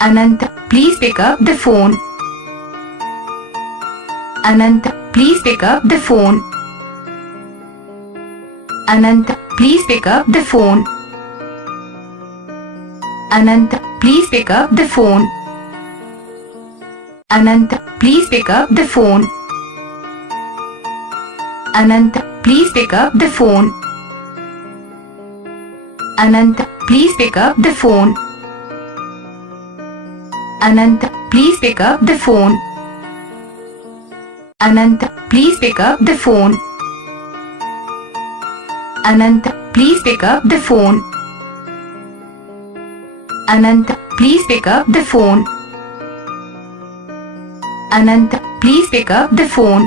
Anant, please pick up the phone. Anant, please pick up the phone. Anant, please pick up the phone. Anant, please pick up the phone. Anant, please pick up the phone. Anant, please pick up the phone. Anant, please pick up the phone. Anant, please pick up the phone. Anant, please pick up the phone. Anant, please pick up the phone. Anant, please pick up the phone. Anant, please pick up the phone.